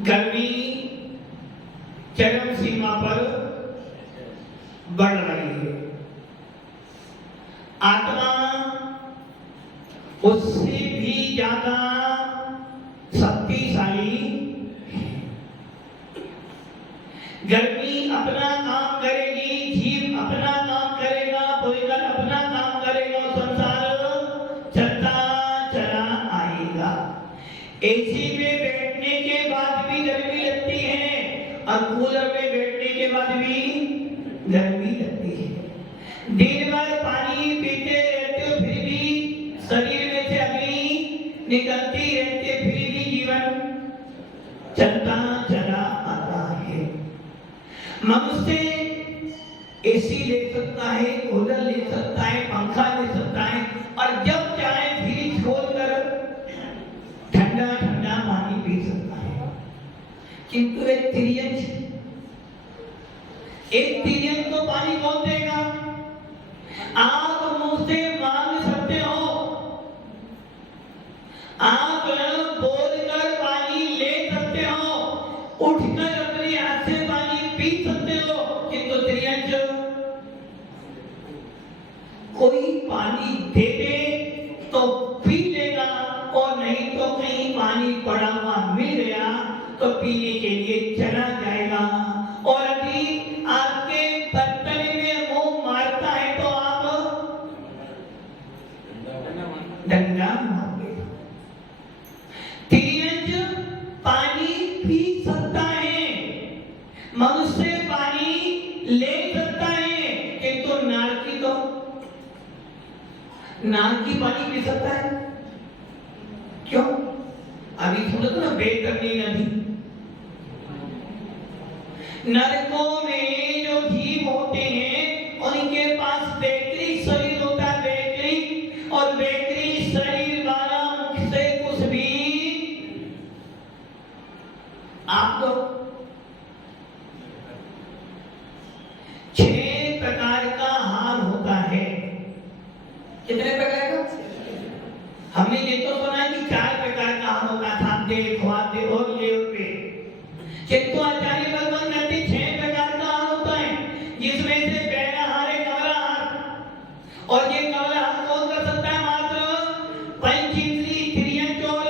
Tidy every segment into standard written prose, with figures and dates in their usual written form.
गर्मी चरम सीमा पर बढ़ रही है। आत्मा उससे भी ज्यादा शक्तिशाली है। गर्मी अपना काम करेगी, जीव अपना काम करेगा, भोजन अपना काम करेगा, संसार चलता चला आएगा। एसी में बैठने के बाद भी गर्मी लगती है और कूलर में बैठने के बाद भी गर्मी लगती है। दिन भर पानी पीते रहते हो फिर भी शरीर में से अग्नि निकलती रहती है, फिर भी जीवन चलता चला आता है। मनुष्य एसी ले सकता है, कूलर ले सकता है, पंखा ले सकता है और जब चाहे फ्रिज खोलकर ठंडा ठंडा पानी पी सकता है। किंतु एक तिरियन को पानी कौन देगा? आप मुझसे मांग सकते हो, आप बोलकर पानी ले सकते हो, उठकर अपने हाथ से पानी पी सकते हो, किंतु तिरियन कोई पानी दे दे तो पी लेगा और नहीं तो कहीं पानी पड़ा हुआ मिल गया तो पीने के लिए चला जाएगा। और अभी आपके बर्तन में मुंह मारता है तो आप डंडा मारोगे। तिरियंज पानी पी सकता है, मनुष्य पानी ले सकता है, किंतु नारकी तो नारकी पानी पी सकता है। क्यों? अभी सुनो तो ना, बैतरनी नदी, नरकों में जो जीव होते हैं उनके पास बैतरी शरीर होता है, बैतरी, और बैतरी शरीर वाला मुख से कुछ भी आपको 6 प्रकार का हार होता है। कितने प्रकार का? हमने ये तो सुना है कि 4 प्रकार का हार होता था, देख वाद्य और ये पे, किंतु आचार्य भगवान कहते 6 प्रकार का हार होता है, जिसमें से पहला हार है कमला हार। और ये कमला हार कौन कर सकता है? मात्र पंचेंद्रिय तिरियंज और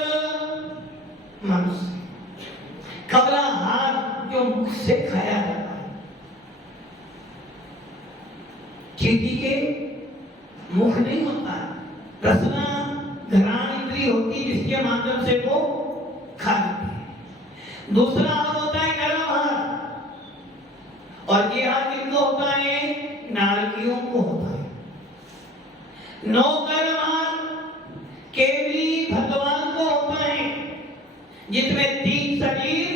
मनुष्य। कमला हार जो मुख से खाया जाता है, चींटी के मुख नहीं होता, रसना घ्राण इंद्रिय होती जिसके माध्यम से वो खा लेती है। दूसरा हार होता है गर्म हार, और ये हार किनको होता है? नारकियों को होता है। 9 गर्म हार केवली भगवान को होता है, जिसमें 3 शरीर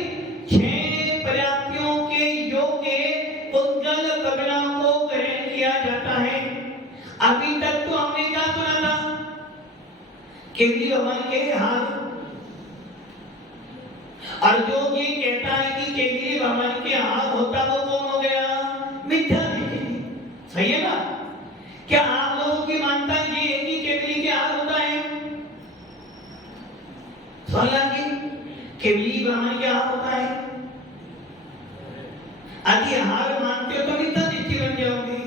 6 प्रजातियों के योग्य पुद्गल कबला को ग्रहण किया जाता है। अभी तक तो हमने क्या सुना था? केवली भगवान के हाथ, और जो ये कहता है कि केवली भगवान के हाथ होता वो कौन हो गया? मिथ्या दृष्टि। सही है ना? क्या आप लोगों की मानता ये है कि केवली के हाथ होता है? सोना की केवली भगवान के हाथ होता है? यदि हार मानते हो तो मिथ्या दृष्टि बन जाओगे।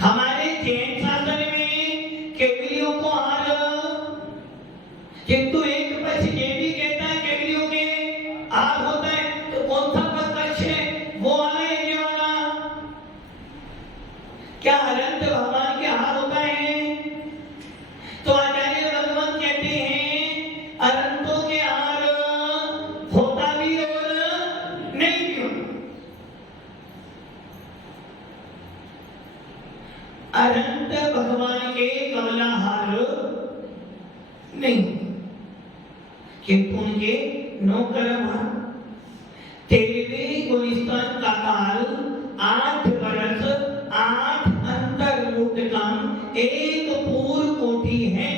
हमारे जैन शास्त्र में केवलियों को हार, किंतु एक पक्ष ये भी कहता है केवलियों के हार होता है। तो कौन सा पक्ष है? वो वाला है ये वाला? क्या अनंत भगवान के हार होता है? तो आचार्य भगवान कहते हैं अनंतों के हार होता भी और नहीं भी होता। अनंत भगवान के कमला हार नहीं, किंतु उनके नौकरम हार। 13वें गुलिस्तान का काल 8 वर्ष 8 अंतर्मुक्तकम 1 पूर्व कोटि है,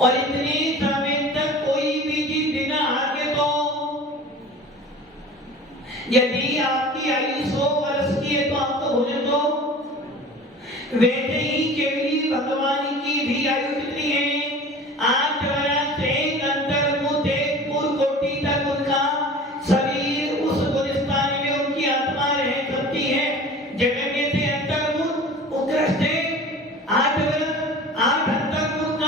और इतने समय तक कोई भी जीव बिना आगे, तो यदि आपकी आयु 100 वर्ष की है तो आपको होने दो। वैसे ही केवली भगवान की भी आयु कितनी है? 8 वर्ष 1 अंतर्मुक्त 1 पूर्व कोटि तक उनका शरीर उस गुलिस्तान में उनकी आत्मा रह सकती है। जगन्य से अंतर्मुक्त उत्कृष्ट 8 वर्ष 8 अंतर्मुक्त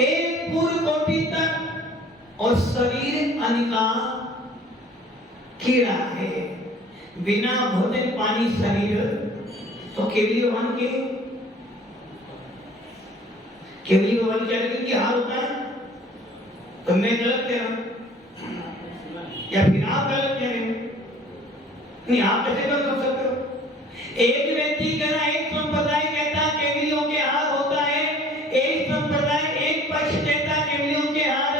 1 पूर्व कोटि तक, और शरीर अन्न का कीड़ा है, बिना भोजन पानी शरीर। तो केवली भगवान के केवली भगवान क्या कि हार होता है? तो मैं गलत कह रहा हूं या फिर आप गलत कह रहे हो? नहीं, आप कैसे गलत कर सकते हो? एक व्यक्ति कह रहा है, एक संप्रदाय कहता केवलियों के हार होता है, एक संप्रदाय एक पक्ष कहता केवलियों के हार,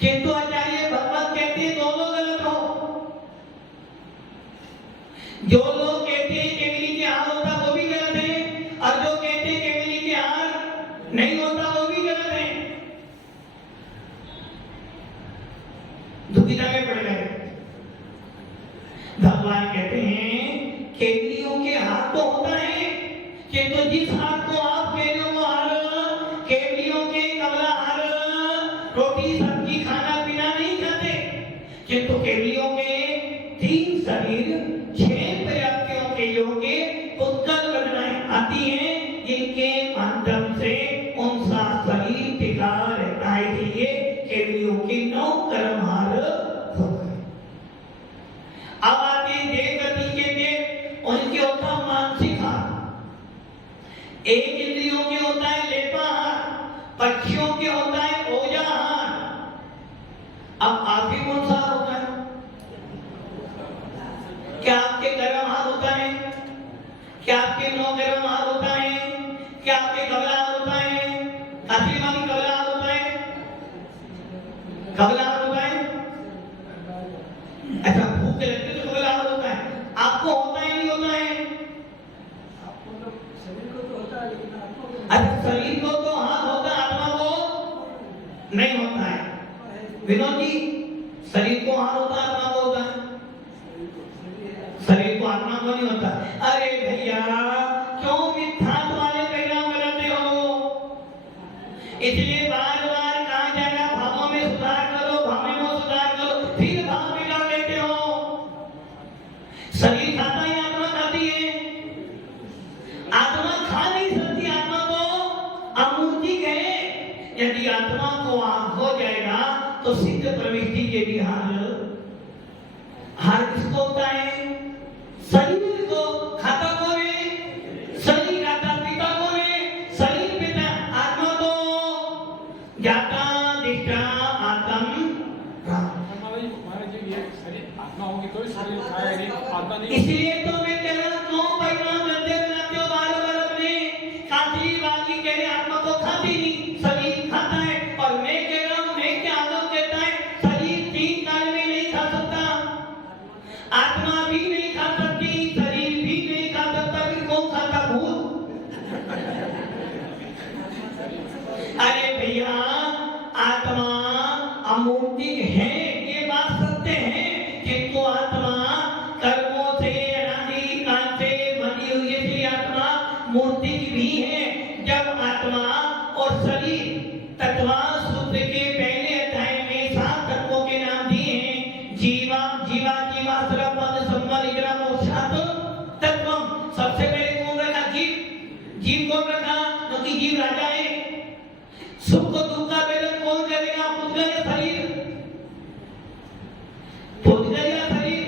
किंतु आचार्य भगवत कहते दोनों गलत हो। जो लोग कहते हैं केवली के हार होता वो भी गलत है, और जो कहते हैं केवली के हार नहीं होता वो भी गलत है। दुविधा में पड़ गए। भगवान कहते हैं केवलियों के हाथ तो होता है, किंतु जिस हाथ को आप कह रहे हो वो हार केवलियों के कमला हार, रोटी सब्जी खाना पीना नहीं खाते, किंतु केवलियों के 3 शरीर 6 प्रजातियों के योगे उत्कल घटनाएं आती हैं, जिनके माध्यम से उनका शरीर टिका रहता है। इसलिए केवलियों के 9 कर्महार हो गए। अब आते हैं देव गति के देव, उनके होता मानसिक हार। एक इंद्रियों के होता है लेपाहार, पक्षियों के होता है ओजाहार। अब आपके कौन सा होता है? क्या आपके गर्म हार होता है? क्या आपके 9 गर्म हार होता है? क्या आपके कबला हार होता है? असली मानी कबला हार होता है? कबला हार होता है? अच्छा, भूख लगती तो कबला हार होता है। आपको होता है नहीं होता है? शरीर को तो होता है, लेकिन अच्छा, शरीर को तो हाँ होता है, आत्मा को नहीं होता है। विनोद जी, शरीर को हार होता है, आत्मा को होता है? शरीर को आत्मा को नहीं होता। अरे भैया, क्यों मिथ्यात्व वाले परिणाम बनाते हो? इसलिए बार बार कहा जा रहा भावों में सुधार करो, भावों में सुधार करो, फिर भाव बिगाड़ लेते हो। शरीर खाता है, आत्मा खाती है? आत्मा खा नहीं सकती, आत्मा तो अमूर्तिक है। यदि आत्मा को आग हो जाएगा तो सिद्ध प्रवृत्ति के भी हार किसको होता है? शरीर को। खाता कौन है? शरीर खाता। पिता कौन है? शरीर पिता। आत्मा को ज्ञाता दिष्टा आत्म। आत्मा होगी तो शरीर खाएगा, आत्मा नहीं। इसलिए तो मैं कह रहा हूं, क्यों परिणाम गंदे बनाते हो बार बार अपने? कांची बागी कह रहे आत्मा को खाती नहीं, शरीर खाता है, और मैं कह रहा हूं, मैं क्या आगम कहता है शरीर 3 काल में नहीं खा सकता। आत्मा भी नहीं खा सकती, शरीर भी नहीं खा सकता, फिर कौन खाता? भूत। अरे भैया, आत्मा अमूर्तिक है, ये बात सत्य है, किंतु आत्मा कर्मों से अनादि काल से बनी हुई है, इसलिए आत्मा मूर्तिक भी है। जब आत्मा और शरीर तत्वा सूत्र के पहले अध्याय में 7 तत्वों के नाम दिए हैं, जीवा जीवा जीवा सर्वपद संबल इग्रा मोक्षात तत्वम। सबसे पहले कौन रखा? जीव। जीव कौन रखा? क्योंकि जीव राजा है। सुख दुख का वेदन कौन करेगा? पुद्गल या शरीर? पुद्गल या शरीर?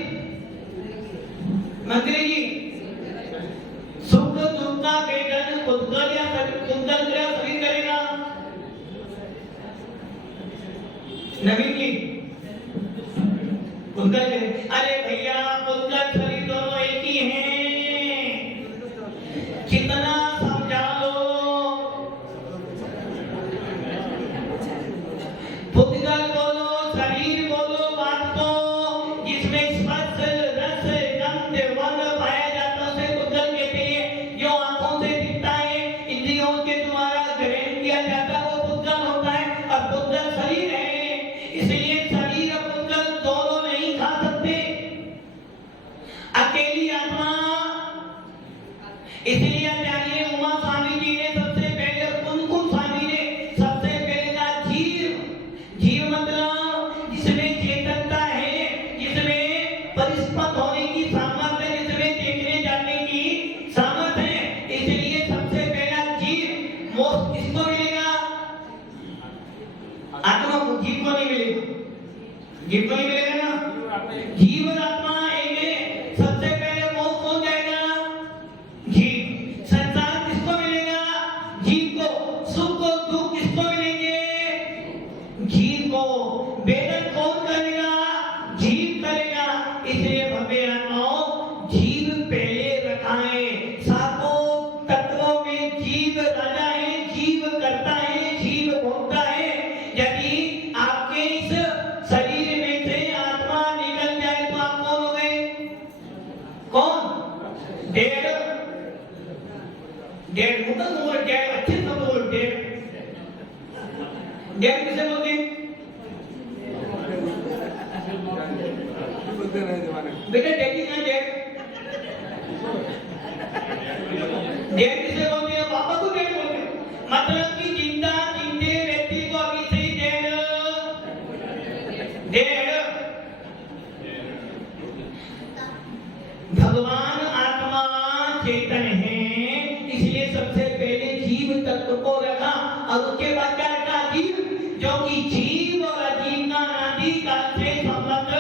मंत्री जी, सुख दुख का वेदन पुद्गल या शरीर? पुद्गल या शरीर करेगा? नवीन जी, पुद्गल करे। अरे भैया, पुद्गल शरीर दोनों एक ही हैं, कितना समझा लो। पुद्गल बोलो, शरीर बोलो, बात को जिसमें स्पर्श रस गंध वर्ग पाया जाता है उसे पुद्गल कहते हैं। जो आंखों से दिखता है, इंद्रियों के द्वारा ग्रहण किया जाता है, वो पुद्गल होता है। और पुद्गल शरीर है, इसलिए शरीर और पुद्गल दोनों नहीं खा सकते। अकेली आत्मा। इसलिए आचार्य उमा स्वामी जी ने सबसे पहले, कुनकुन स्वामी ने सबसे पहले कहा जीव। जीव मतलब जिसमें चेतनता है, जिसमें परिस्पंद होने की सामर्थ्य है, जिसमें देखने जाने की सामर्थ्य है, इसलिए सबसे पहला जीव। मोक्ष किसको मिलेगा? आत्मा को। जीव को नहीं मिलेगा। जीव को नहीं मिलेगा ना। जीव और आत्मा एक है। सबसे पहले मोक्ष कौन जाएगा? जीव। संसार किसको मिलेगा? जीव को। सुख और दुख किसको मिलेंगे? जीव को। वेदन कौन करेगा? जीव करेगा। इसलिए भव्य आत्माओं, जीव पहले रखा है। सातों तत्वों में जीव राजा है, जीव करता है, जीव भोगता है। यदि आपके इस शरीर में से आत्मा निकल जाए तो आप कौन हो गए? कौन? डेढ़। डेढ़ मतलब बोल, डेढ़ अच्छे से बोल। डेढ़ डेढ़ किसे बोलते हैं? बेटा डेढ़ ना डेढ़। डेढ़ किसे बोलते हैं? पापा को डेढ़ बोलते हैं। मतलब कि जिंदा जिंदे व्यक्ति को अभी से ही डेढ़ डेढ़। भगवान आत्मा चेतन है, इसलिए सबसे पहले जीव तत्व को रखा और उसके बाद क्या रखा? जीव। जो कि जीव और अजीव का अनादि काल से संबंध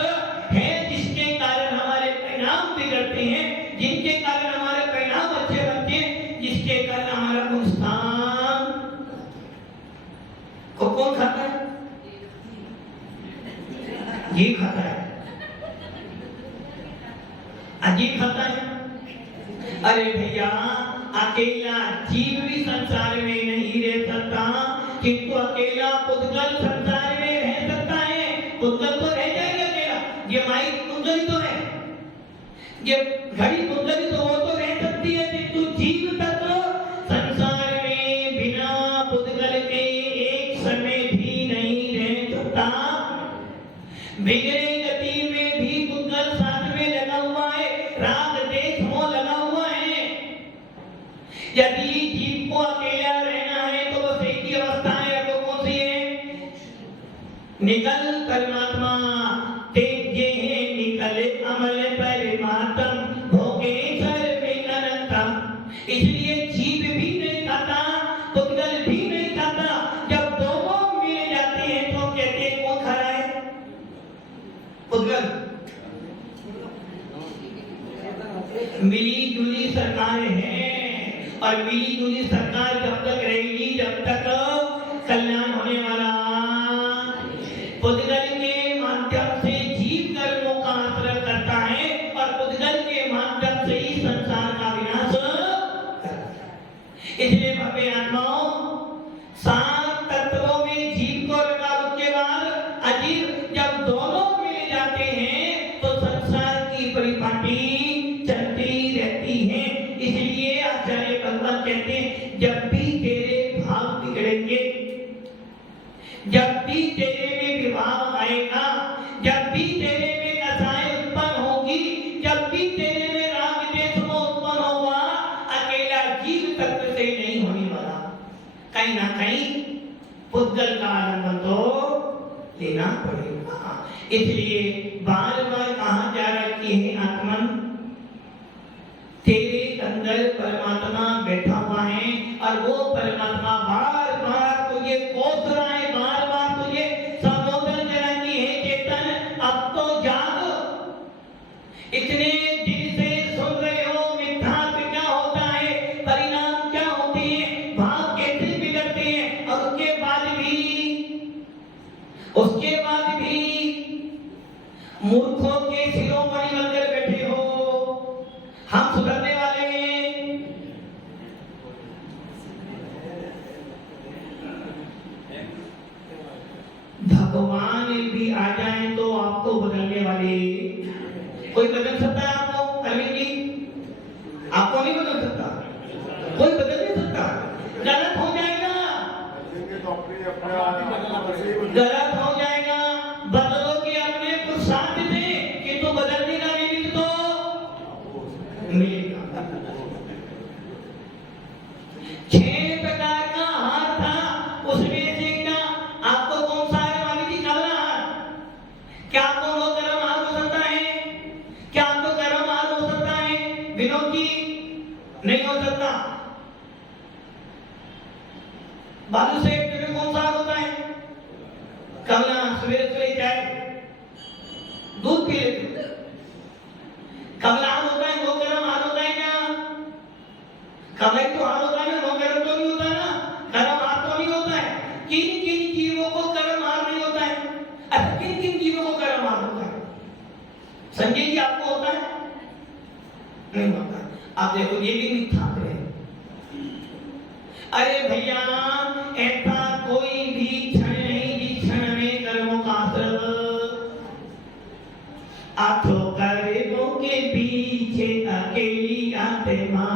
है, जिसके कारण हमारे परिणाम बिगड़ते हैं, जिनके कारण हमारे परिणाम अच्छे बनते हैं, जिसके कारण हमारा मुस्कान को कौन खाता है? जीव खाता है। अजीब खाता है। अरे भैया, अकेला जीव भी संसार में नहीं रह सकता, किंतु अकेला पुद्गल संसार में रह सकता है। पुद्गल तो रह जाएगा अकेला। ये माइक पुद्गल तो है, ये घड़ी पुद्गल तो वो तो रह सकती है, किंतु जीव तत्व संसार में बिना पुद्गल के एक समय भी नहीं रह सकता। बिगड़े गति में भी पुद्गल साथ में लगा हुआ है, राग देश मोह लगा हुआ है। यदि जीव को अकेला रहना है तो बस एक ही अवस्था है, वो कौन सी है? निकल परमात्मा तेजे है, निकले अमल परमात्म भोगे सर्वे अनंतम। इसलिए जीव भी नहीं खाता, पुद्गल भी नहीं खाता। जब दोनों मिल जाते हैं तो कहते हैं कौन खा रहा है? पुद्गल। मिली जुली सरकार है, और मिली जुली सरकार जब तक रहेगी, जब तक कल्याण होने वाला। पुद्गल के माध्यम से जीव कर्मों का आश्रय करता है, और पुद्गल के माध्यम से ही संसार का विनाश करता है। इसलिए भव्य आत्माओं, 7 तत्वों में जीव को रखा, उसके बाद अजीव। जब दोनों मिल जाते हैं तो संसार की परिपाटी चलती रहती है। इसलिए आचार्य भगवान कहते हैं जब भी तेरे भाव बिगड़ेंगे, जब भी तेरे में विभाव आएगा, जब भी तेरे में कसाय उत्पन्न होगी, जब भी तेरे में राग द्वेष उत्पन्न होगा, अकेला जीव तत्व से नहीं होने वाला, कहीं ना कहीं पुद्गल का आनंद तो लेना पड़ेगा। इसलिए बार बार कहा जा रहा है कि आत्मन तेरे अंदर परमात्मा बैठा हुआ है और वो परमात्मा बार बार तुझे कोस रहा है, बार बार तुझे संबोधन कराती है, चेतन अब तो जाग, इतने दिन से सुन रहे हो मिथ्यात्व क्या होता है, परिणाम क्या होते हैं, भाव कैसे बिगड़ते हैं, और उसके बाद भी मूर्खों के शिरोमणि बनकर बैठे हो। हम सुधरने वाले हैं। भगवान भी आ जाए तो आपको बदलने वाले, कोई बदल सकता है आपको? अरविंद जी आपको नहीं बदल सकता, कोई बदल नहीं सकता, गलत हो जाएगा, गलत हो जाएगा। बदलोगे अपने पुरुषार्थ से, किंतु बदलने का निमित्त तो मिलेगा। 6 प्रकार का हार था, उसमें से क्या आपको कौन सा है? मान लीजिए कमला हार, क्या आपको वो गर्म हार हो सकता है? क्या आपको गर्म हार हो सकता है? विनोद जी नहीं हो सकता। बालू से कौन सा होता है? कमला सवेरे सवेरे चाय दूध पी लेते, कमला हार होता है, वो गर्म हार होता है क्या? कमला तो हार होता है ना, वो गर्म तो नहीं होता ना, गर्म हार तो नहीं होता है। किन किन जीवों को गर्म हार नहीं होता है? अच्छा किन किन जीवों को गर्म हार होता है? संजय जी आपको होता है? नहीं होता। आप देखो ये भी मिथ्या है। अरे भैया ऐसा कोई भी क्षण नहीं जिस क्षण में कर्मों का आठों कर्मों के पीछे अकेली आत्मा,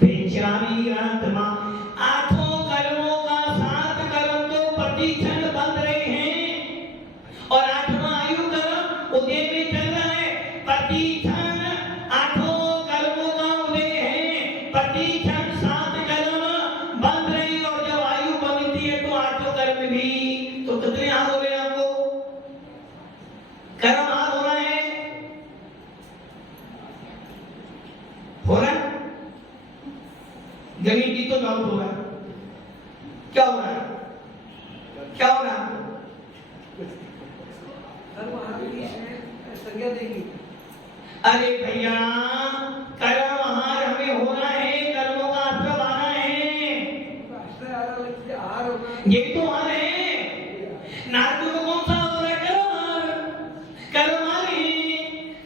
बेचारी आत्मा। आठों कर्मों का 7 कर्म तो प्रतिक्षण बन रहे हैं और 8वां आयु कर्म उदय में चल रहा है। प्रतिक्षण 8 कर्मों का उदय है, प्रतिक्षण 7 कर्म बन रही, और जब आयु बनती है तो 8 कर्म भी, तो कितने हार हो गए आपको? कर्म हार हो रहा है, हो रहा है। गणित जी तो डाउट हो रहा है, क्या हो रहा है? क्या हो रहा है? संज्ञा देंगी। अरे भैया कर्म हार हमें होना है, कर्मों का असर आना है, ये तो हार है। नारद को कौन सा हो रहा है? कर्म हार, कर्म हार है,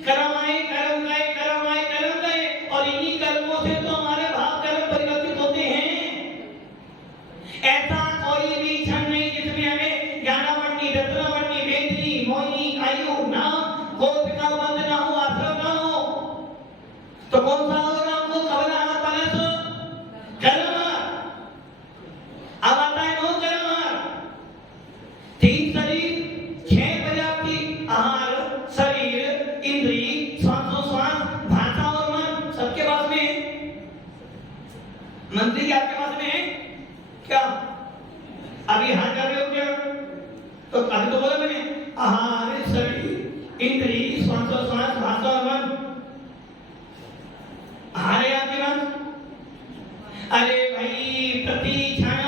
कर्म आए कर्म गए, कर्म आए कर्म गए, और इन्हीं कर्मों से तो हमारे भाव कर्म परिवर्तित होते हैं। ऐसा कोई भी क्षण नहीं जिसमें हमें ज्ञानावंती, रत्नावंती, वेदनी, मोहिनी, आयु, नाम, गोत्र का बंध ना हो, आश्रम ना हो, तो कौन सा होगा? हमको कमला हार, पलस कर्म हार। अब आता है 9 कर्म हार, 3 शरीर, 6 पर्याप्ति आहार, शरीर, इंद्री, श्वासोश्वास, भाषा और मन सबके पास में है। मंत्री आपके पास में है क्या? अभी हाथ कर रहे हो क्या? तो अभी तो बोला मैंने, आहार, शरीर, इंद्री, श्वासोश्वास, भाषा और मन, आहार है आपके पास। अरे भाई प्रतिक्षण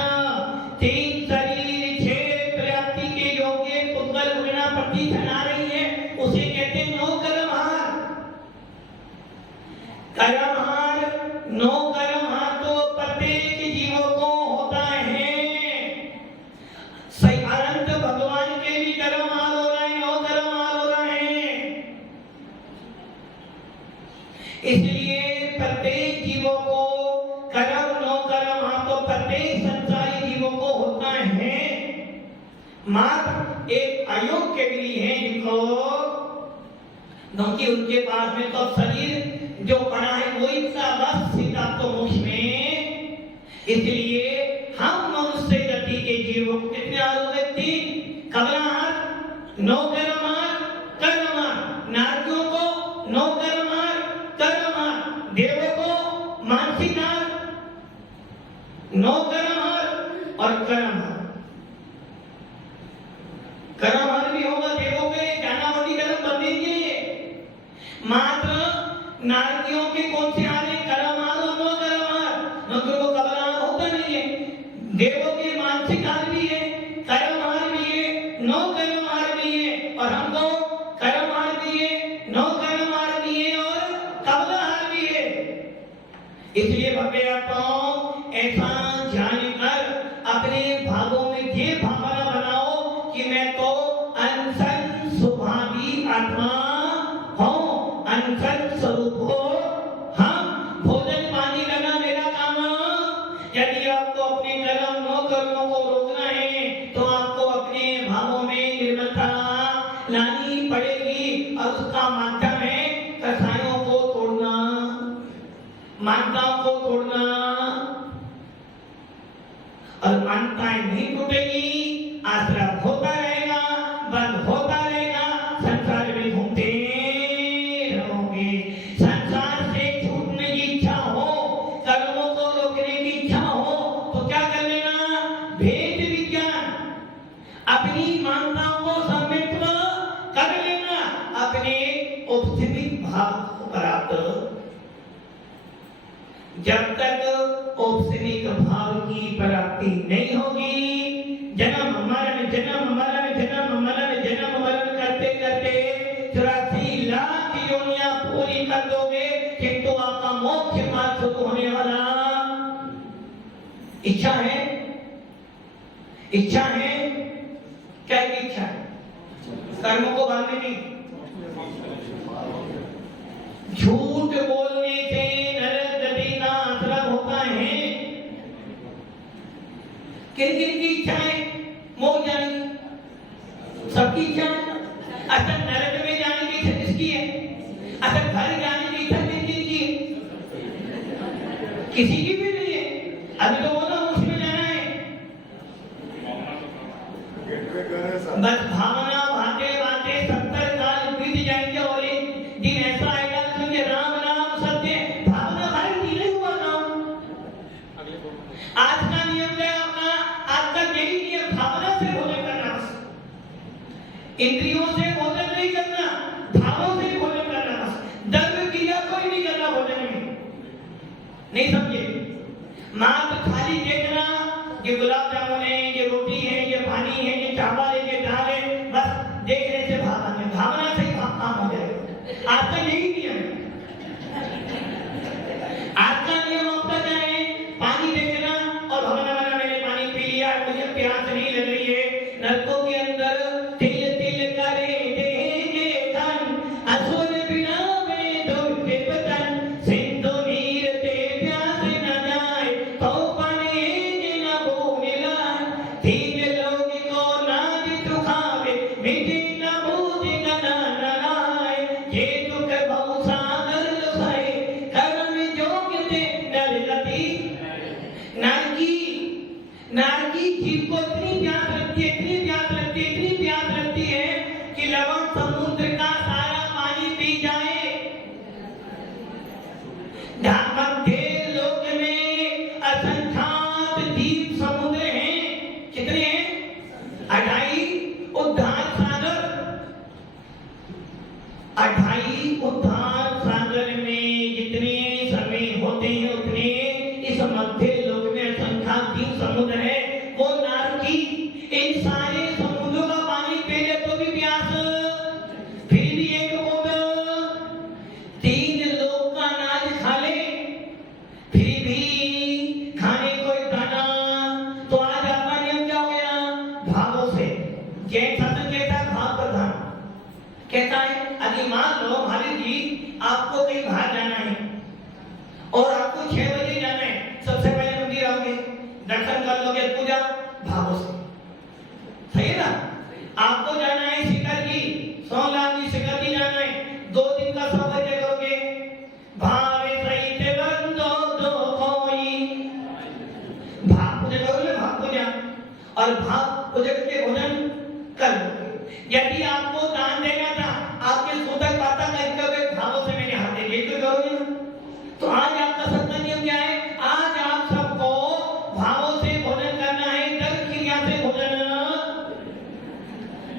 3 शरीर, 6 पर्याप्ति के योग्य पुद्गल गुणा प्रतिक्षण आ रही है, उसे कहते हैं 9 कर्म हार। कर्म हार, 9 कर्म हार तो प्रत्येक जीवों को होता है। सही अनंत भगवान के भी कर्म हार हो रहा है, 9 कर्म हार हो रहा है। इसलिए प्रत्येक जीवों को कर्म 9 कर्म हार तो प्रत्येक संसारी जीवों को होता है। मात्र एक अयोग्य के लिए है जिनको क्योंकि उनके पास में तो शरीर जो पड़ा है वही था बस सीधा तो मोक्ष में। इसलिए हम मनुष्य जाति के जीवों को कितने आयु है? 3 कबराहार, 9 कर्महार, कर्महार, नारकियों को 9 कर्महार, कर्महार, देवों को मानसिक हार, 9 कर्महार और कर्महार। कर्महार भी होगा देवों के जानावटी कर्म बंदेंगे। मात्र नारकियों के कौन से हार है? कर्महार और 9 कर्महार। नौकरों को कबराहार होता नहीं है। देवों के मानसिक हार भी है, कर्महार भी है, 9 कर्महार भी है, और हमको कर्महार भी है, 9 कर्महार भी है और कबराहार भी है। इसलिए भव्यात्माओं ऐसा जानकर अपने भागों में ये भावना बनाओ कि मैं तो अनसन स्वभावी आत्मा हूँ, अनसन स्वरूप हो। हम भोजन पानी करना मेरा काम है। यदि आपको अपने कर्म 9 कर्मों को रोकना है तो आपको अपने भावों में निर्मलता लानी पड़ेगी, और उसका माध्यम है कसायों को तोड़ना, मान्यताओं को तोड़ना। और मान्यताएं नहीं टूटेगी, आश्रम होता रहेगा, बंद होता रहेगा, संसार में घूमते रहोगे। संसार से छूटने की इच्छा हो, कर्मों को रोकने की इच्छा हो तो क्या कर लेना? भेद विज्ञान, अपनी मान्यताओं को सम्मिलित कर लेना, अपने औपस्थितिक भाव को प्राप्त। जब तक औपस्थितिक भाव की प्राप्ति नहीं होगी, जन्म मरण जन्म मरण जन्म मरण जन्म मरण करते करते 84 लाख योनियां पूरी कर दोगे, किंतु आपका मोक्ष मार्ग शुरू होने वाला। इच्छा है? इच्छा है? क्या इच्छा है? कर्मों को बांधने की। झूठ बोलने से नरक गति का आश्रम होता है। किन किन की इच्छा है? मोक्ष जाने की सबकी इच्छा है। अच्छा, नरक में जाने की इच्छा किसकी है? अच्छा, घर जाने की इच्छा किसकी है? किसी की भी नहीं है। अभी तो बोला उसमें जाना है, बस भावना भाते भाते 70 साल बीत जाएंगे और एक दिन ऐसा आएगा कि राम राम सत्य भावना भाई नहीं हुआ काम। आज का नियम है अपना, आज का यही नियम, भावना से भोजन करना, बस इंद्रियों से भोजन नहीं करना, भावों से भोजन करना, बस दर्द क्रिया कोई नहीं करना भोजन में। नहीं समझे? मात्र खाली देखना ये गुलाब जामुन है, ये रोटी है, ये पानी है, ये चावल है, ये दाल है, बस देखने से भावना से काम हो जाएगा। आज का यही नियम है। आज का नियम आपका क्या है? पानी देखना और भावना बना मैंने पानी पी लिया, मुझे प्यास नहीं लग रही है। नलकों के अंदर तिल तिल करे देंगे तन, असुर बिना में धोखे बतन, सिंधु नीर ते प्यास न जाए तो पानी न भूमिला, तीन लोग को नाज दुखावे मिटे न बूझ गना नराय, ये दुख बहु सागर लुभाए कर्म जोग ते नर गति। नारकी जीव को इतनी प्यास लगती है, इतनी प्यास लगती है, इतनी प्यास लगती है कि लवण समुद्र का सारा पानी पी जाए। मध्य लोक में असंख्यात जीव समुद्र हैं। कितने हैं? 28 उद्धार सागर। 28 उद्धार सागर में जितने समय होते हैं उतने इस मध्य लोक में असंख्यात जीव समुद्र है। वो नारकी इन सारे समुद्रों का पानी पी ले तो भी प्यास, फिर भी एक बूंद, 3 लोग का अनाज खा ले फिर भी खाने को एक दाना। तो आज आपका नियम क्या हो गया? भावों से। जैन शासन कहता है भाव प्रधान, कहता है अभी मान लो महावीर जी आपको कहीं बाहर जाना है और आपको 6 बजे जाना है, सबसे पहले मंदिर आओगे, दर्शन कर लोगे, पूजा भावों से, सही है ना? आपको जाना है शिखर की, 100 लाख की शिखर की जाना है, 2 और भाव उजट के भोजन कर लोगे। यदि आपको दान देना था, आपके सूतक पाता करके भावों से मैंने हाथ दे दिए तो करोगे ना। तो आज आपका सबका नियम क्या है? आज आप सबको भावों से भोजन करना है, दर्द क्रिया से भोजन।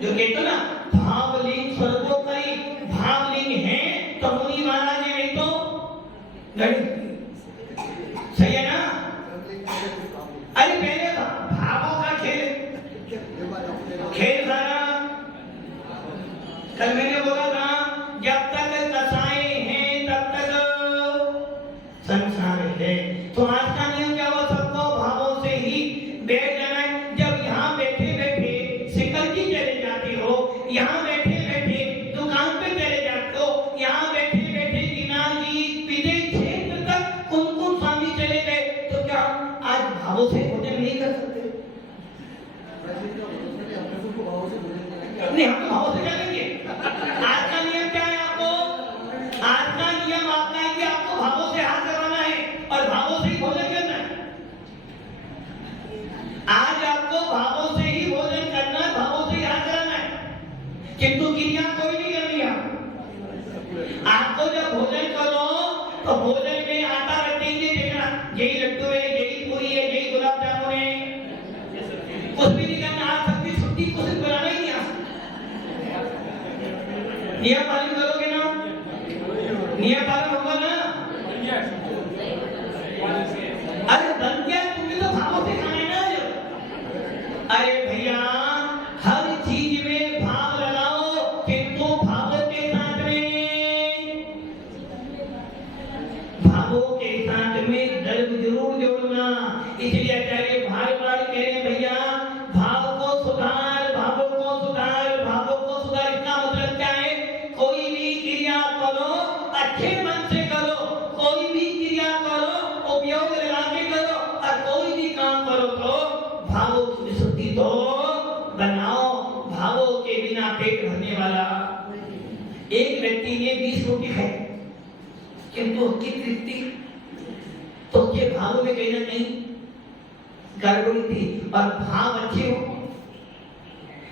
जो कहते ना भावलीन सर्वोपरि, भावलीन है तो मुनि महाराज है, नहीं तो गणित। सही है ना? अरे पहले भावों का खेल सारा कल मैंने बोला था, जब तक कसाई हैं तब तक संसार है। तो आज का नियम क्या हुआ? सबको भावों से ही बैठ जाना है। जब यहाँ बैठे बैठे सिकंजी चले जाती हो, यहाँ बैठे बैठे दुकान पे चले जाते हो, यहाँ बैठे बैठे गिनाजी विदेश क्षेत्र तक कुमकुम स्वामी चले गए, तो क्या आज भावों से भोजन नहीं कर सकते? नहीं, हम तो भावों से चलेंगे। आज का नियम क्या है आपको? आज का नियम आपका है कि आपको भावों से हाथ लगाना है और भावों से ही भोजन करना है। आज आपको भावों से ही भोजन करना है, भावों से ही हाथ लगाना है, किंतु क्रिया कोई नहीं करनी है। आपको जब भोजन करो तो भोजन में आटा रख देंगे, देखना यही लड्डू है, यही पूरी है, यही गुलाब जामुन है, कुछ भी नहीं करना। आज सबकी छुट्टी कुछ बनाना ही नहीं आ सकता। नियम पालन करोगे ना? नियम पालन होगा ना? अरे बन गया, तुमने तो भावों से खाना है ना। अरे भैया, हर चीज में भाव लगाओ, किंतु भावों के साथ में दर्द जरूर जोड़ना। इसलिए आचार्य बार बार कह रहे भैया, भाव को सुधार, भावों को सुधार, भावों को सुधार। इसका मतलब क्या है? कोई भी क्रिया करो अच्छे मन से करो, कोई भी क्रिया करो उपयोग लगा के करो, और कोई भी काम करो तो भावों की विशुद्धि तो बनाओ। भावों के बिना पेट भरने वाला। एक व्यक्ति ने 20 रोटी खाई, किंतु उसकी तृप्ति तो उसके भावों में कहीं ना कहीं गड़बड़ी थी। और भाव अच्छे हो,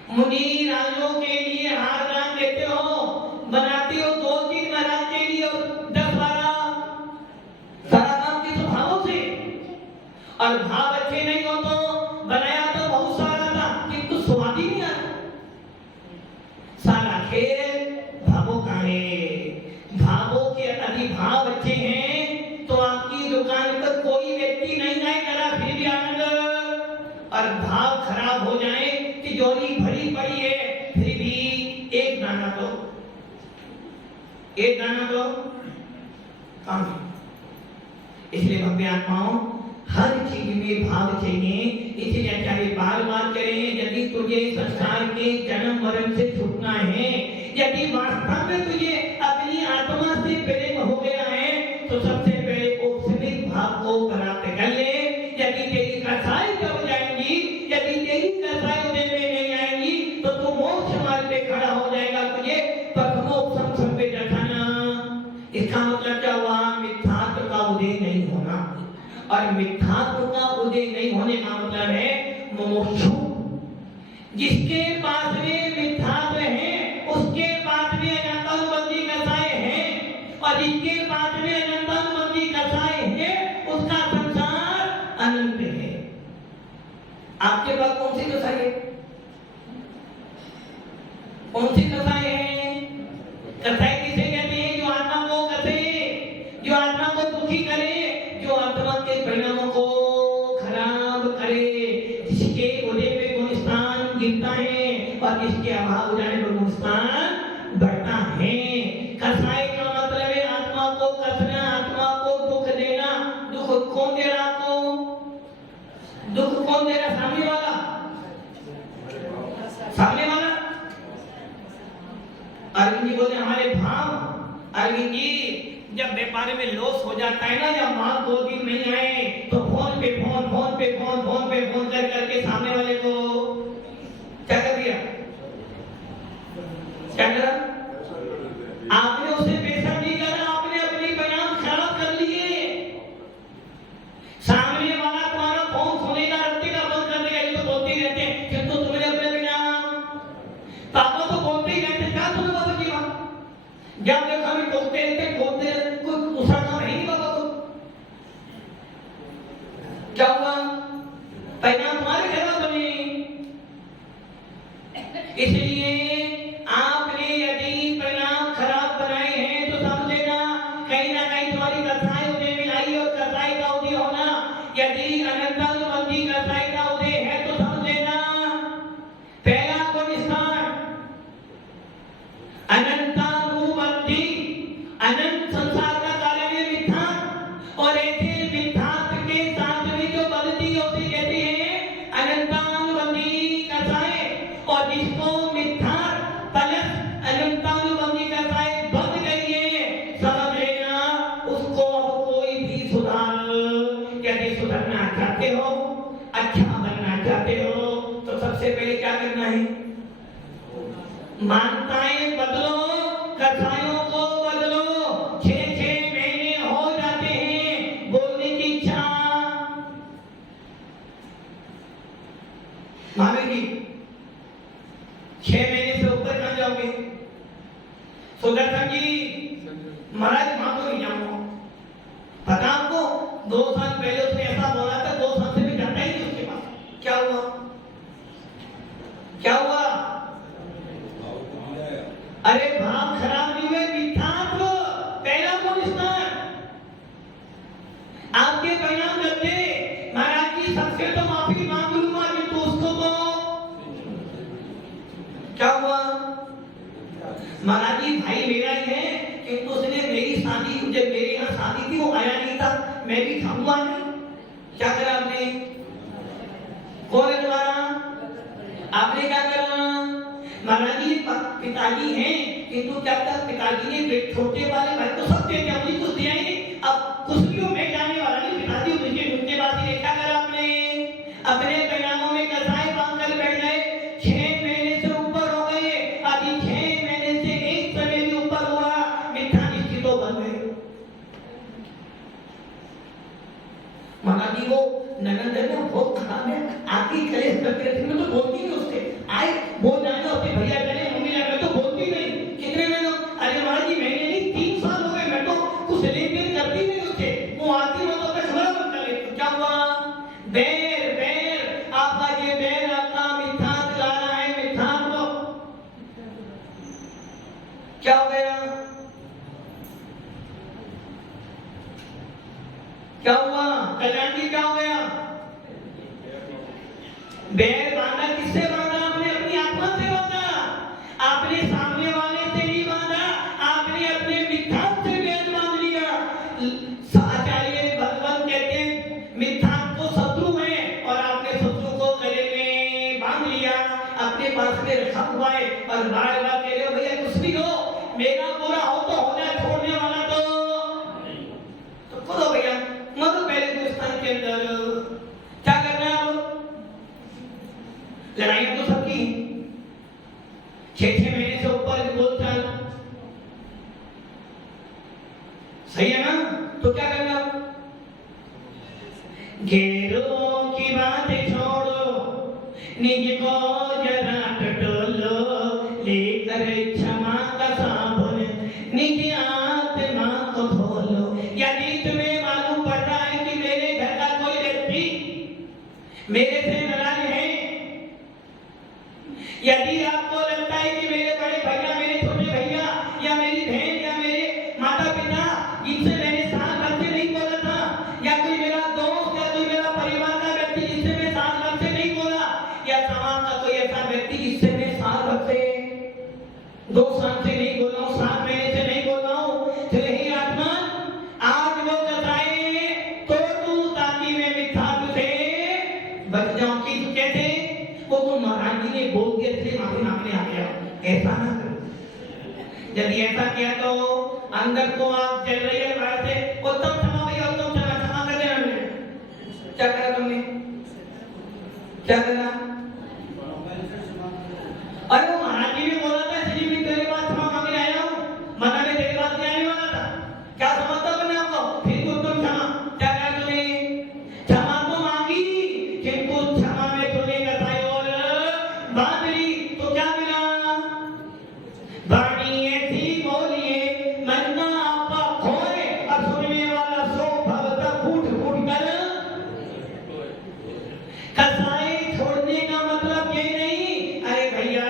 मुनि राजों के लिए हार दान देते हो, बनाते हो 2-3 महाराज के लिए, 10-12 सारा काम की तो भावों से। और भाव अच्छे नहीं हो तो बनाया तो बहुत सारा था, किंतु स्वाद ही नहीं आया। सारा खेल भावों का है। भावों के यदि भाव अच्छे हैं तो आपकी दुकान पर कोई व्यक्ति नहीं आएगा, फिर भी आनंद। और भाव खराब हो जाए, तिजोरी भरी पड़ी है, फिर भी एक दाना दो, एक दाना दो काम। इसलिए भव्य आत्माओं, हर चीज में भाव चाहिए। इसलिए आचार्य बार बार कह रहे हैं, यदि तुझे संसार के जन्म मरण से छूटना है, यदि वास्तव में तुझे अपनी आत्मा से प्रेम हो गया है, तो सबसे पहले औपनिक भाव को प्राप्त कर ले। यदि तेरी कसाई कब जाएंगी, यदि तेरी कसाई उदय में नहीं आएंगी, तो तू मोक्ष मार्ग पे खड़ा हो जाएगा। तुझे प्रथमोपम संवे जठाना। इसका मतलब क्या हुआ? मिथ्यात्व का उदय नहीं होना। और मिथ्यात्व का उदय नहीं होने का मतलब है मुमुक्षु। जिसके पास में मिथ्यात्व है, उसके पास में अनंतानुबंधी कसाय है, और जिसके पास में अनंतानुबंधी कसाय है, उसका संसार अनंत है। आपके पास कौन सी कसाई है? कौन सी कसाई है? कसाई किसे कहते हैं? जो आत्मा को कसे, जो आत्मा को दुखी करे, जो आत्मा के परिणामों को खराब करे, जिसके उदय पे गुण स्थान गिरता है और जिसके अभाव हो जाने पर गुण स्थान बढ़ता है। कसाई का मतलब है आत्मा को कसना, आत्मा को दुख देना। दुख कौन दे रहा आपको? दुख कौन दे रहा? सामने वाला, सामने वाला। अरविंद जी बोलते हमारे भाव। अरविंद जी, जब व्यापार में लॉस हो जाता है ना, जब माल 2 दिन नहीं आए, तो फोन पे फोन, फोन पे फोन, फोन पे फोन कर करके सामने वाले को क्या कर दिया? क्या करा? आपने उसे पैसा नहीं करा, आपने अपने परिणाम खराब कर लिए। सामने वाला तुम्हारा फोन सुनेगा, रखते का बंद कर देगा, ये तो बोलते रहते हैं सुधरना चाहते हो, अच्छा बनना चाहते हो, तो सबसे पहले क्या करना है? मान्यताएं बदलो, कथाओं को बदलो। 6-6 महीने हो जाते हैं बोलने की इच्छा। महावीर जी 6 महीने से ऊपर कहाँ जाओगे? सुदर्शन जी महाराज वहां तो नहीं जाऊंगा। पता आपको 2 साल पहले उसने ऐसा बोला था, 2 साल से भी जाता ही नहीं उसके पास। क्या हुआ? क्या हुआ? अरे भाव खराब नहीं हुए, मिथ्यात्व पहला पुरस्कार आपके परिणाम करते। महाराज जी सबसे तो माफी मांग लूंगा, किंतु उसको तो क्या हुआ? महाराज जी भाई मेरा ही है, किंतु उसने मेरी शादी, जब मेरे यहाँ शादी थी वो आया नहीं था, मैं भी खाऊंगा नहीं। क्या करा आपने? कौन है तुम्हारा? आपने क्या करा? महाराज जी पिताजी हैं, किंतु क्या था पिताजी ने छोटे वाले भाई को सब दे दिया, मुझे कुछ दिया ही नहीं। अब कुछ भी मैं जाने वाला नहीं, पिताजी उनके पास ही। क्या करा आपने? अपने परिणामों में कसाई बांध कर बैठ गए। 6 महीने से ऊपर हो गए, अभी 6 महीने से एक समय भी ऊपर हुआ, मिथ्या निश्चितो बन गए। महाराज जी वो नगंद है ना, बहुत खराब है, आके कलेश करते रहते, मैं तो बोलती नहीं उससे। आए बोल जाएगा उसके भैया चले मम्मी जाएगा तो बोलती नहीं। कितने में लोग, अरे महाराज जी महीने नहीं 3 साल हो गए, मैं तो कुछ लेन देन करती नहीं उससे। वो आती मैं तो कचरा बंद कर लेती। क्या हुआ? बैर बैर आपका ये बैर आपका मिथ्या दिला रहा है, मिथ्या को क्या हो गया? क्या हुआ? कल्याण जी क्या हो गया? बैर बांधा किससे बांधा? आपने अपनी आत्मा से बांधा, आपने सामने वाले से नहीं बांधा, आपने अपने मिथ्या से बैर बांध लिया। आचार्य भगवान कहते हैं मिथ्या को शत्रु है, और आपने शत्रु को गले में बांध लिया, अपने पास में रखा हुआ है, और बार बार कह रहे हो भैया कुछ भी हो, मेरा बुरा हो तो हो जाए, छोड़ने वाला तो करो भैया। मतलब पहले हिंदुस्तान के अंदर क्या करना है? अब लड़ाइयां तो सबकी 6-6 महीने से ऊपर बोलचाल सही है ना? तो क्या करना? गैरों की बात छोड़ो, निज को जरा टटोलो, लेकर क्षमा का साबुन निज आत्मा को धोलो। यदि तुम्हें मालूम पड़ रहा है कि मेरे घर का कोई व्यक्ति मेरे से नाराज है, यदि आपको लगता है कि मेरे बड़े भैया, मेरे छोटे भैया, या मेरी बहन, या मेरे माता पिता जिनसे मैंने साल भर से नहीं बोला था, या कोई मेरा दोस्त, या कोई मेरा परिवार का व्यक्ति जिससे मैं साल भर से नहीं बोला, या समाज का कोई ऐसा व्यक्ति जिससे मैं साल भर से 2 साल से नहीं बोला हूँ, 7 महीने से नहीं बोला हूँ, तो यही आत्मा आज वो कतराए तो तू, ताकि मैं मिथ्या से बच जाऊं। कि कैसे? वो तो महाराज जी ने बोल दिया इसलिए माफी मांगने आ गया, ऐसा ना करो। यदि ऐसा किया तो अंदर को आप जल रही है बाहर से, उत्तम क्षमा भैया, उत्तम क्षमा कर देना। मैंने क्या करा? तुमने क्या करा? अरे वो महाराज जी ने बोला था इसलिए मैं तेरे पास क्षमा मांगने आया हूँ, मना मैं तेरे पास नहीं आने वाला था। क्या समझता मैंने आपको? फिर उत्तम क्षमा क्या करा? तूने क्षमा तो मांगी, किंतु क्षमा में तूने कथाई और बांध ली, तो क्या मिला? वाणी ऐसी बोलिए मन ना आपा खोए, और सुनने वाला सो भवता फूट फूट कर। कसाई छोड़ने का मतलब ये नहीं, अरे भैया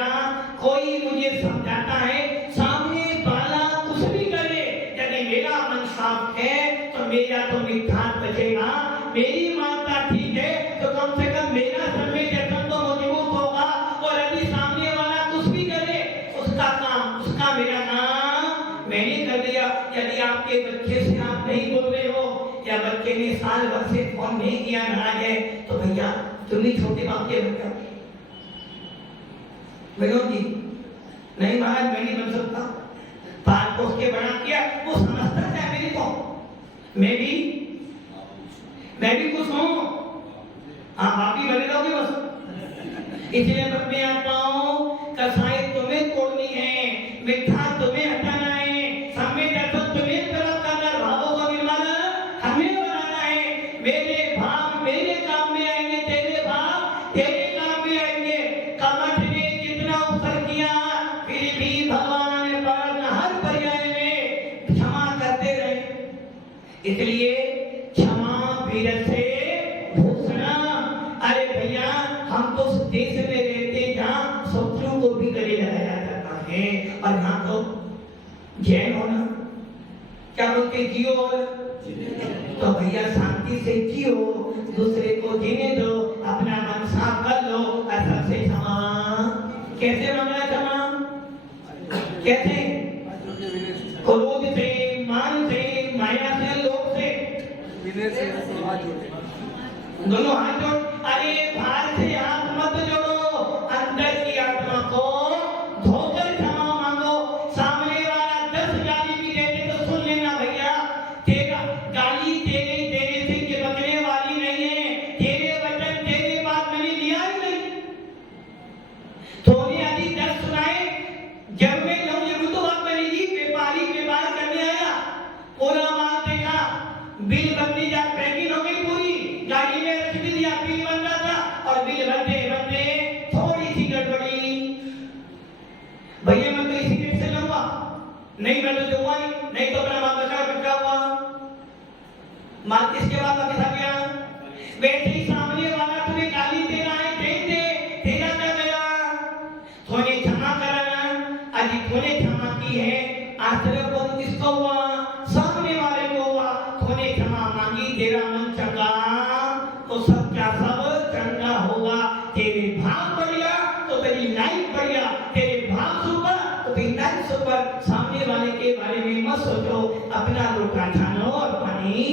कोई मुझे समझाता है, सामने वाला कुछ भी करे, यदि मेरा मन साफ है तो मेरा तो मिथ्या बचेगा। मेरी मानता ठीक है तो कम से कम मेरा समय जतन तो मजबूत होगा, और यदि सामने वाला कुछ भी करे उसका काम, उसका मेरा काम मैंने कर दिया। यदि आपके बच्चे से आप नहीं बोल रहे हो, या बच्चे ने साल भर से फोन नहीं किया, नाराज है, तो भैया तुम नहीं छोटे बाप के बच्चा। विनोद जी नहीं महाराज मैं नहीं बन सकता, पाल पोस के बड़ा किया, वो समझता था मेरे को, मैं भी मैं भी खुश हूँ। हाँ, आप भी बने रहोगे बस। इसलिए अपने आत्माओं कसाई तुम्हें तोड़नी है, मिथ्या तुम्हें हटाना है, सम्य दर्शन तुम्हें प्राप्त करना, भावों का निर्माण हमें बनाना है। मेरे भाव मेरे काम में आएंगे, तेरे भाव तेरे काम में आएंगे। कमठ ने कितना अवसर किया, फिर भी भगवान ने हर पर्याय में क्षमा करते रहे। इसलिए क्षमा वीर से भूषणा। अरे भैया, हम तो उस देश में रहते जहाँ शत्रु को भी गले लगाया जाता है, और यहाँ तो जैन हो ना, क्या बोलते जियो, तो भैया शांति से जियो, दूसरे को जीने दो, अपना मन साफ कर लो, और सबसे क्षमा। कैसे मांगना क्षमा? कैसे? क्रोध से, मान से, माया से, लोभ से, दोनों हाथ जोड़। अरे बाहर से हाथ मत जोड़ो, अंदर की आत्मा को धोकर क्षमा मांगो। सामने वाला 10 गाली भी दे दे तो सुन लेना भैया, तेरा गाली तेरे देने से के बकने वाली नहीं है, तेरे वचन तेरे बात मैंने लिया ही नहीं। थोड़ी आदि 10 सुनाए, जब मैं लहू ये तो बात मैंने ली। व्यापारी व्यापार करने आया, पूरा माल देखा, बिल बनने जा पैकिंग हो गई पूरी, गाड़ी में रख भी दिया, बिल बन रहा था, और बिल बनते बनते थोड़ी सी गड़बड़ी। भैया मैं तो इसी रेट से लूंगा, नहीं मैं तो हुआ नहीं तो अपना माल बचा हुआ। माल किसके बाद वापस आ गया? बैठे सामने वाला तुम्हें गाली दे रहा है, दे तेरा क्या गया? थोड़ी क्षमा कराना, अभी थोड़ी क्षमा की है, आश्चर्य कौन किसको हुआ? सामने वाले को हुआ। थोड़ी क्षमा मांगी, तेरा मन चंगा तो सब क्या सब चंगा होगा। तेरे भाव बढ़िया तो तेरी लाइफ बढ़िया, तेरे भाव सुपर तो तेरी लाइफ सुपर। सामने वाले के बारे में मत सोचो, अपना लोटा छानो और पानी